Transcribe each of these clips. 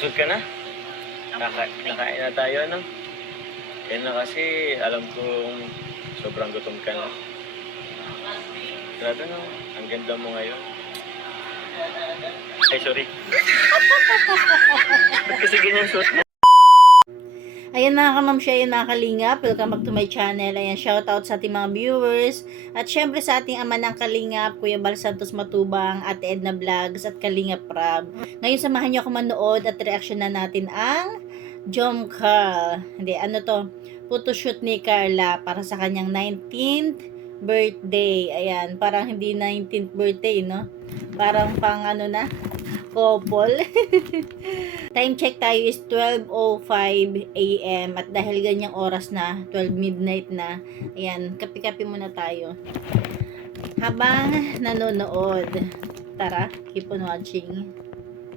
Busog ka na? Nakain na tayo, no? Kaya na kasi, alam kong sobrang gutom ka na. Grabe, no? Ang ganda mo ngayon. Ay, sorry. Ba't kasi ganyan suot mo? Ayan mga kamamsya, ayan mga kalingap, welcome back to my channel. Ayan, shoutout sa ating mga viewers. At syempre sa ating ama ng kalingap, Kuya Bal Santos Matubang, Ate Edna Vlogs, at Kalingap Rab. Ngayon samahan niyo ako manood at reaction na natin ang Jom Carl. Hindi, ano to? Photoshoot ni Carla para sa kanyang 19th birthday. Ayan, parang hindi 19th birthday, no? Parang pang ano na? Couple. Time check tayo is 12:05 AM at dahil ganyang oras na, 12 midnight na, ayan, kape-kape muna tayo. Habang nanonood. Tara, keep on watching.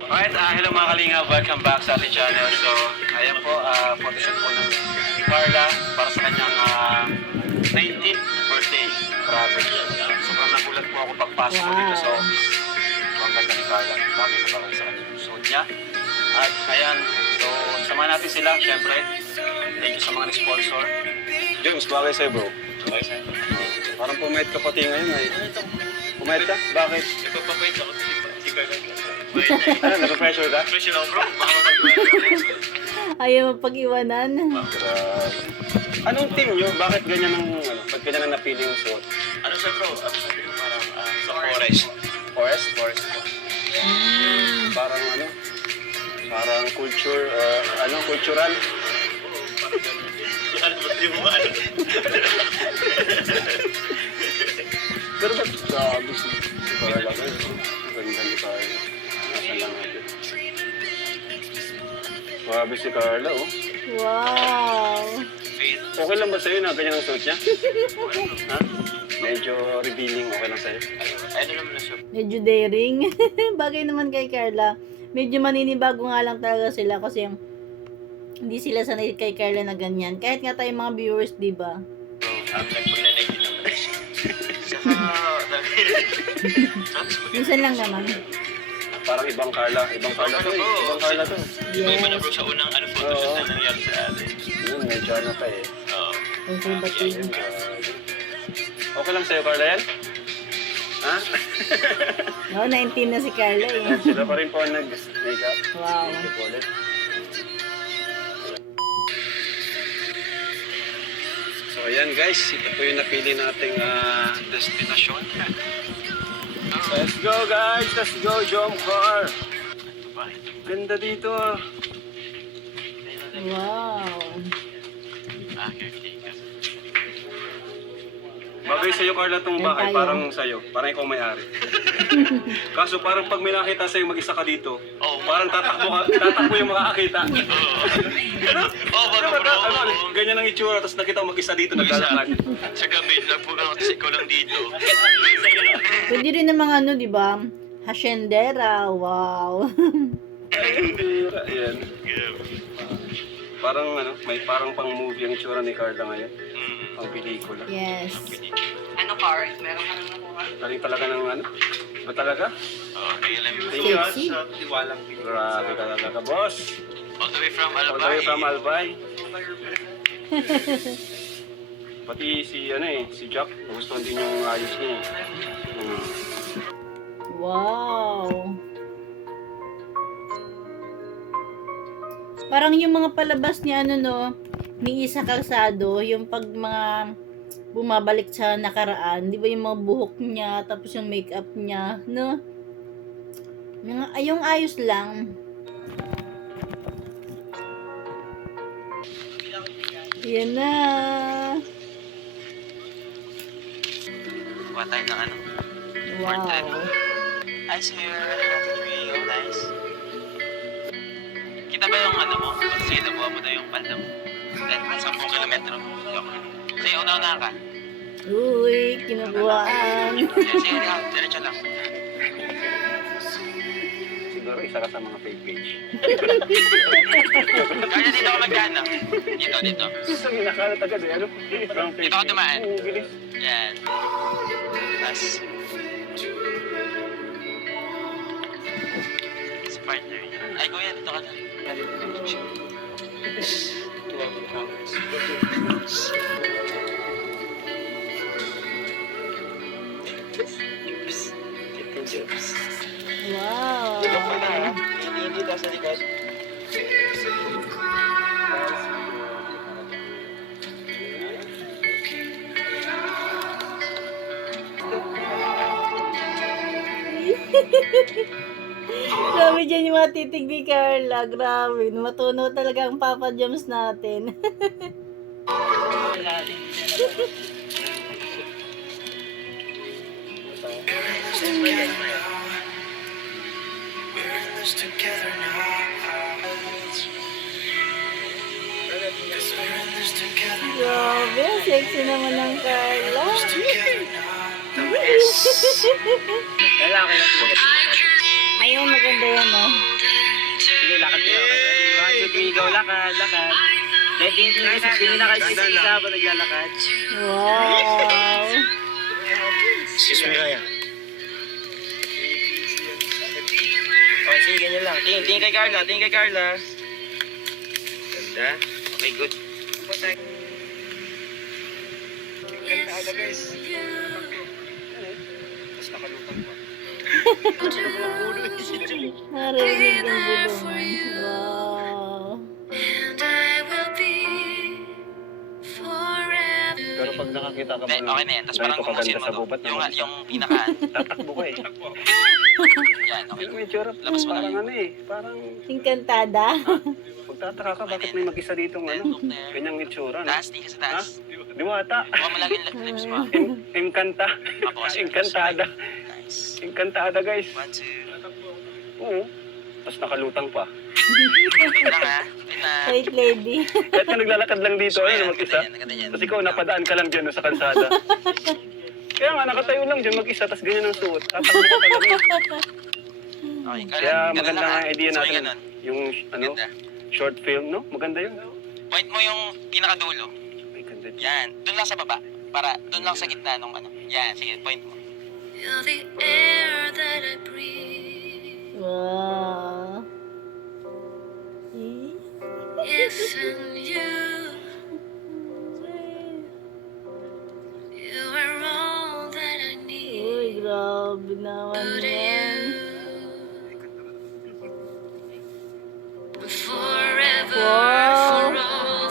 Alright, hello mga kalingap, welcome back sa ating channel. So, ayan po, photoshoot po ng Carla para sa kanyang 19th birthday. Grabe. Sobrang nagulat po ako pagpasok ko dito sa office. Ang ganda ni Carla, grabe na parang sa kanyang suot niya. At ayan, so samahan natin sila, syempre. Thank you sa mga nag-sponsor. James, bagay sa'yo, bro. Okay, sir. Parang pumayat ka pati ngayon, ay. Pumayat ka? Bakit? Ipapapait ako si Carla. Ano, nag-pressure ka? Pressure ako, bro. Baka mapag-iwan. Ayaw mapag-iwanan. Grabe. Anong team nyo? Bakit ganyan ang, ba't ganyan ang napili yung suot? Ano siya, bro? Ano sabi ko, parang sa forest. Forest? Forest po. Parang ano? Parang culture, cultural. Oo, parang gano'n. Ano ba yung mga ano? Pero ba't grabe si Carla ka? Ganda ni Carla. Nasaan lang natin? Grabe si Carla, oh. Wow. Faith. Okay lang ba sa'yo na ganyan ang suot niya? Ha? Medyo revealing, okay lang sa'yo? Ano naman na siya? Medyo daring. Bagay naman kay Carla. Medyo maninibago nga lang talaga sila kasi hindi sila sanay kay Carla na ganyan. Kahit nga tayo mga viewers, di ba? Nagpag-nanay din naman na siya. Saka, Minsan lang naman. Parang ibang Carla to, eh. Ibang Carla to. iba na Yes. bro sa unang photoshoot na nangyari sa atin. Yun, medyo ano pa eh. Oo. Okay, batin. Okay lang sa'yo, Carla yan? Ha? No, 19 na si Carla eh. Sila pa rin po ang nag-makeup. Wow. Thank you po ulit. So ayan guys, ito po yung napili nating destinasyon. Let's go guys, let's go Jom Car. Ganda dito ah. Wow. Caretaker. Bagay sa'yo Carla tong bahay, Tayo. parang sa'yo, parang ikaw may-ari. Kaso parang pag may nakita sa'yo mag-isa ka dito, Oo. parang tatakbo yung makakakita. Oo, Ano bro. ba ganyan ang itsura, tapos nakita mo mag-isa dito, naglalakad. Sa gabi, nagpugang ako, tapos ikaw lang dito. Pwede rin namang ano, di ba? Haciendera. Wow. Ayan. Parang parang pang movie ang itsura ni Carla ngayon. Ang pelikula. Yes. Ano car? Meron ka nang nakuha? Galing talaga ng ba talaga? Oo, kaya lang. Thank you Sexy. sa tiwalang grabe ka talaga, boss. All the way from All the way Albay. from Albay. Pati si Jack, gusto din yung ayos niya. Wow. Parang yung mga palabas ni ni Isa Calzado, yung pag mga bumabalik sa nakaraan, di ba yung mga buhok niya, tapos yung makeup niya, no? Yung ayos lang. Yan na. Kuha tayo ng ano? Wow. Hi sir, oh nice. Kita ba yung ano mo? Sige, nabuha mo na yung panda mo. Then, 10 kilometro. Sige, una-una ka. Uy, kinubuhaan. Sige, diretso lang. Siguro isa ka sa mga fake page. Kaya dito ako magkano? Dito. Sa minakalat agad eh, ano? Parang fake Dito ako dumaan. Oo, bilis. Yan. Tapos, si partner niya. Ay, kuya, dito ka na. Wow. Hindi daw sa likod. Grabe dyan yung mga titig ni Carla. Grabe. Matunaw talaga ang Papa Joms natin. Grabe. Sexy naman ng Carla. Lalaki na po. Ayun, maganda yan, oh. Sige, lakad kayo. One, two, three, go. Lakad, lakad. Then, tingin na kayo sa isa ba naglalakad? Wow. Excuse me, Raya. Okay, sige, ganyan lang. Tingin kay Carla, tingin kay Carla. Ganda. Okay, good. Ganda ada, guys. Tapos nakalutang pa. Narinig yung bulungan. Wow. Pero pag nakakita ka Hindi, okay na yan. Tapos parang kumusin mo sa to. gubat Yung pinakaan. tatakbo ka eh. Yan, okay. Yung itsura, Labas mo na parang yun. ano eh. Parang Encantada. magtataka ka bakit may mag-isa dito ng ano. Look there. Ganyang itsura. No? Taas, tingin sa taas. Diwata. Baka malaging lips mo. Encanta. Tapos, Encantada. Nice. Encantada, guys. 1, 2. Oo. Tapos nakalutang pa. Wait lang ha. Wait na. Wait, lady. Kahit ka naglalakad lang dito, So, ayun, ayan, mag-isa. maganda yan. Tapos ikaw, napadaan ka lang dyan no, sa kalsada. Kaya nga, nakatayo lang dyan mag-isa, tapos ganyan ang suot. Tatakbo ka talaga. Okay, Kaya maganda nga ang idea So, natin. ganun. Yung, ano, Ganda. short film, no? Maganda yun. Point mo yung pinakadulo. Ay, ganda dyan. Yan. Doon lang sa baba. Para doon lang sa gitna nung ano. Yan, sige, point mo. You're the air that I breathe. Wow. If and you are all that I need. Uy, grabe naman yan. Forever, Wow. for all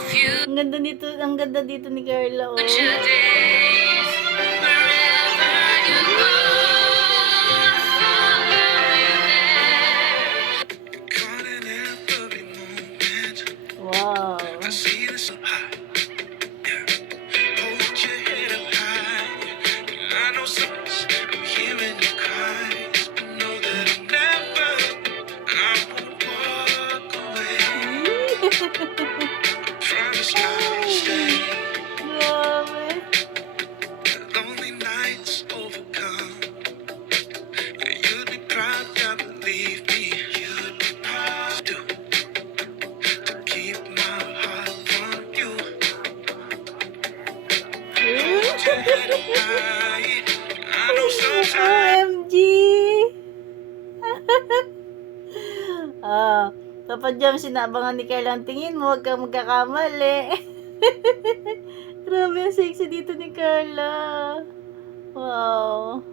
Ang ganda dito ni Carla, oh. future days. Wherever you go, I'll follow you there. Wow. Grabe. OMG! Papa Jam, sinabangan ni Carla ang tingin mo, huwag kang magkakamali. Grabe ang sexy dito ni Carla. Wow.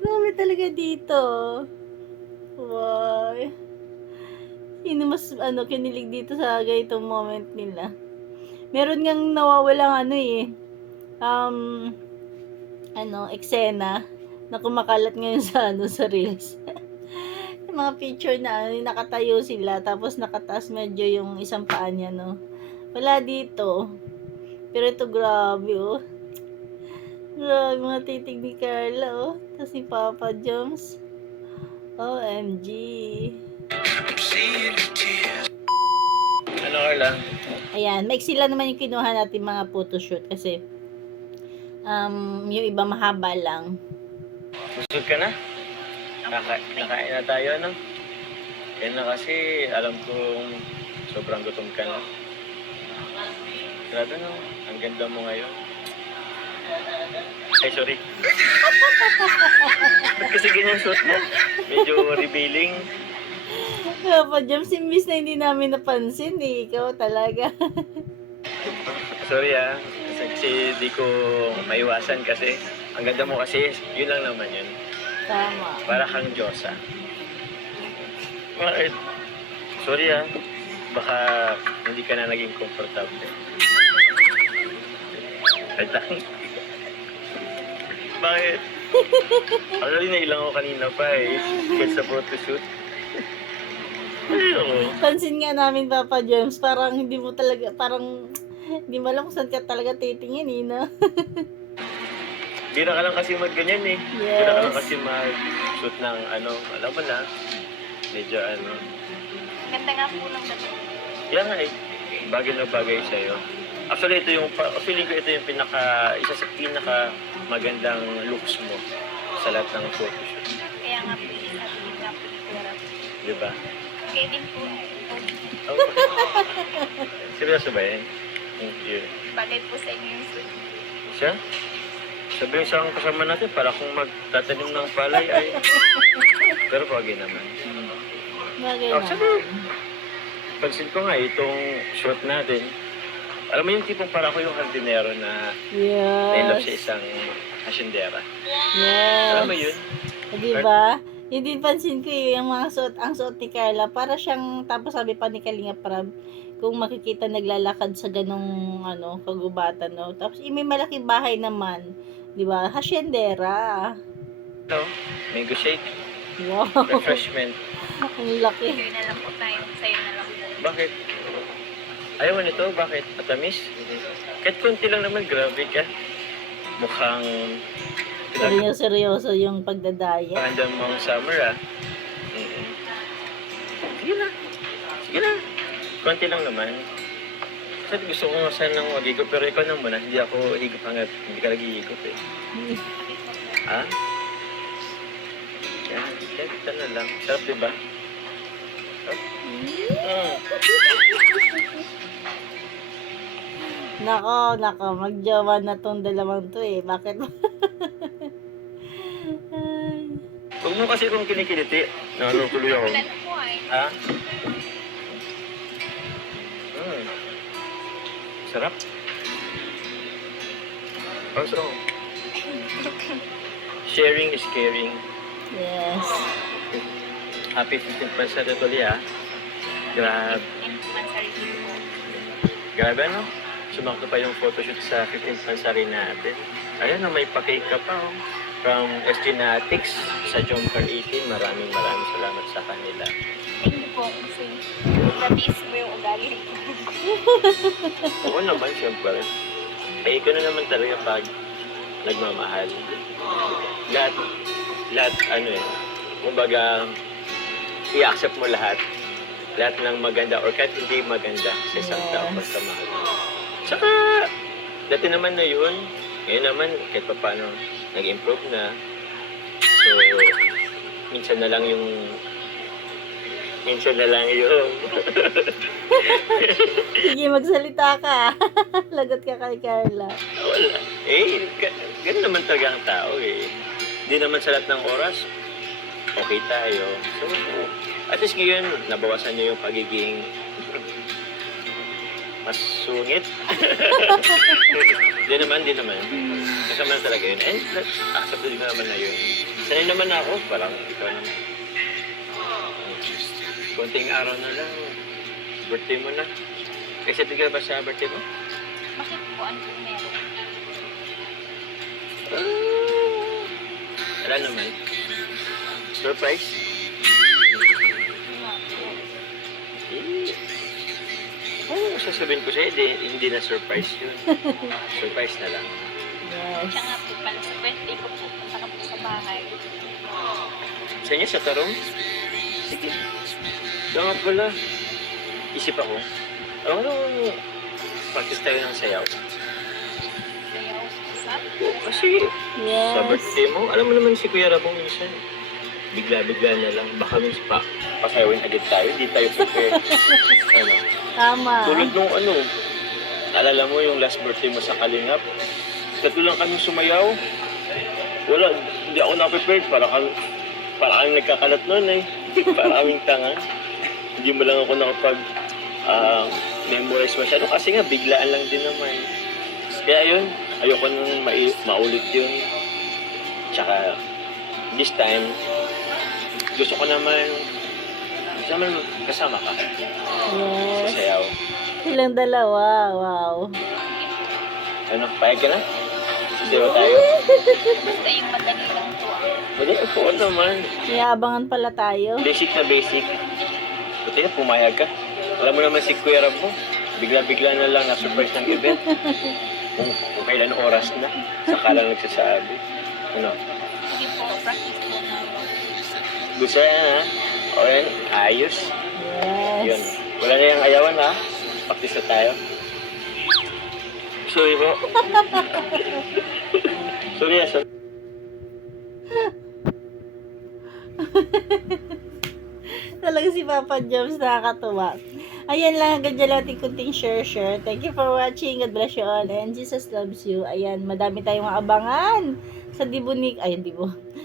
Grabe talaga dito. Wow. Sino mas kinilig dito sa ganitong moment nila? Meron ngang nawawalang eksena na kumakalat ngayon sa reels. Yung mga picture na nakatayo sila tapos nakataas medyo yung isang paa niya, no. Wala dito. Pero ito grabe, oh. Grabe mga titig ni Carla, oh. Tapos si Papa Joms. OMG. Ano, Carla? Ayan, maiksi lang naman yung kinuha natin mga photoshoot kasi yung iba mahaba lang. Busog ka na? Nakain na tayo, no? Kaya na kasi, alam kong sobrang gutom ka na. Grabe no, ang ganda mo ngayon. Ay, sorry. Ba't kasi ganyan suot mo? Medyo revealing. Papa James, imbis na hindi namin napansin eh. Ikaw talaga. Sorry kasi di ko maiwasan kasi ang ganda mo kasi, yun lang naman yun. Tama. Para kang Diyosa. Bakit? Sorry baka hindi ka na naging komportable. Wait lang. Bakit? Actually, nailang ako kanina pa Kahit sa photoshoot. Ayoko. Pansin nga namin, Papa James, parang hindi mo talaga, parang hindi mo alam kung saan ka talaga titingin eh, no? Bira ka lang kasi magganyan Yes. Bira ka lang kasi mag-shoot ng alam mo na, medyo Ganda nga po ng dating. Kaya nga bagay na bagay sa'yo. Actually, feeling ko ito yung isa sa pinaka magandang looks mo sa lahat ng photoshoot. Kaya nga po yung sabi nga po ni Kuya Rab. Diba? Kaya din po Oh. Seryoso ba yan? Thank you. bagay po sa inyo yung suit. Siya? Sabi sa kasama natin, para kung magtatanim ng palay ay... Pero bagay naman. Bagay Actually, naman. pansin ko nga itong shot natin. Alam mo yung tipong para ko yung hardinero na nilap sa Yes. isang hasyendera. Yes. Alam mo yun? Diba? Yung din pansin ko yung mga ang suot ni Carla, para siyang, tapos sabi pa ni Kalinga Prab, kung makikita naglalakad sa ganong kagubatan, no? Tapos may malaki bahay naman, di ba? Haciendera. No? Mango shake, Wow. refreshment. Ang laki. Sa'yo na lang po tayo. Sa'yo na lang po. Bakit? Ayaw mo nito? Bakit? Matamis? Kahit konti lang naman, grabe ka. Mukhang Seryoso yung pagdadaya. Pagandang mong summer Sige na. Sige na. Konti lang naman. Kasi gusto ko nga sanang mag-higop, pero ikaw na muna. Hindi ako higop hanggat hindi ka nag-higop Ha? Yan. Ito na lang. Sarap, diba? Nako, magjowa na tong dalawang to eh. Bakit? Ay. Huwag mo kasi kung kinikiliti. Tuloy ako. Wala na po Ha? Sarap. Also, sharing is caring. Yes. Happy 15th anniversary tuloy Grabe. Grabe Sumakto pa yung photoshoot sa 15th anniversary natin. Ayan may pa-cake ka pa From SG Natics sa Jomcar 18. Maraming salamat sa kanila. Thank you po. Kasi natiis mo yung ugali. Oo naman, siyempre. Eh, ikaw na naman talaga pag nagmamahal. Lahat, kumbaga, i-accept mo lahat ng maganda or kahit hindi maganda sa isang tao basta mahal. Saka, dati naman na yun, ngayon naman, kahit pa paano, nag-improve na. So, minsan na lang yung Sige, magsalita ka. Lagot ka kay Carla. Wala. Ganun naman talaga ang tao Hindi naman sa lahat ng oras, okay tayo. So, at least ngayon, nabawasan niyo yung pagiging mas sungit. Di naman. Kasama na talaga yun. And accept din naman na yun. Sanay naman ako, parang ikaw naman. Konting araw na lang, birthday mo na. Excited ka ba sa birthday mo? Bakit po? Ano po meron? Wala naman. Surprise? Sasabihin ko sa'yo, hindi na surprise yun. Surprise na lang. Yes. Siya nga po pala sa birthday ko po. Punta ka po sa bahay. Sa inyo, sa tarong? Sige. Siya nga pala. Isip ako. Practice tayo ng sayaw. Sayaw sa Kasi sa Yes. birthday mo, alam mo naman si Kuya Rabong minsan. bigla-bigla na lang. Baka mas pasayawin agad tayo. Hindi tayo prepare. Ano? Tama. Tulad nung naalala mo yung last birthday mo sa Kalingap? Tatlo lang kami sumayaw. Wala, hindi ako na-prepared. Para kami nagkakalat nun eh. Para kaming tanga. Hindi mo lang ako memorize masyado. Kasi nga, biglaan lang din naman. Kaya yun, ayoko nang maulit yun. Tsaka, this time, gusto ko naman kasama ka sa Yes. sayaw. Silang dalawa. Wow. Ano, payag ka na? Sasayaw tayo? Basta yung madali lang to. Pwede, oo naman. May abangan pala tayo. Basic na basic. Buti na, pumayag ka. Alam mo naman si Kuya Rab mo, bigla-bigla na lang na-surprise ng event. Kung kailan oras na, saka lang nagsasabi. Ano? Sige po, practice po na. Gusto yan ha? O yan, ayos. Yun. Yes. Wala na yung ayawan ha? Practice na tayo. Sorry po. Sorry. Talaga si Papa Joms nakakatuwa. Ayan lang, ganyan lang ating kunting share. Thank you for watching. God bless you all. And Jesus loves you. Ayan, madami tayong abangan sa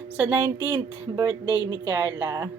sa 19th birthday ni Carla.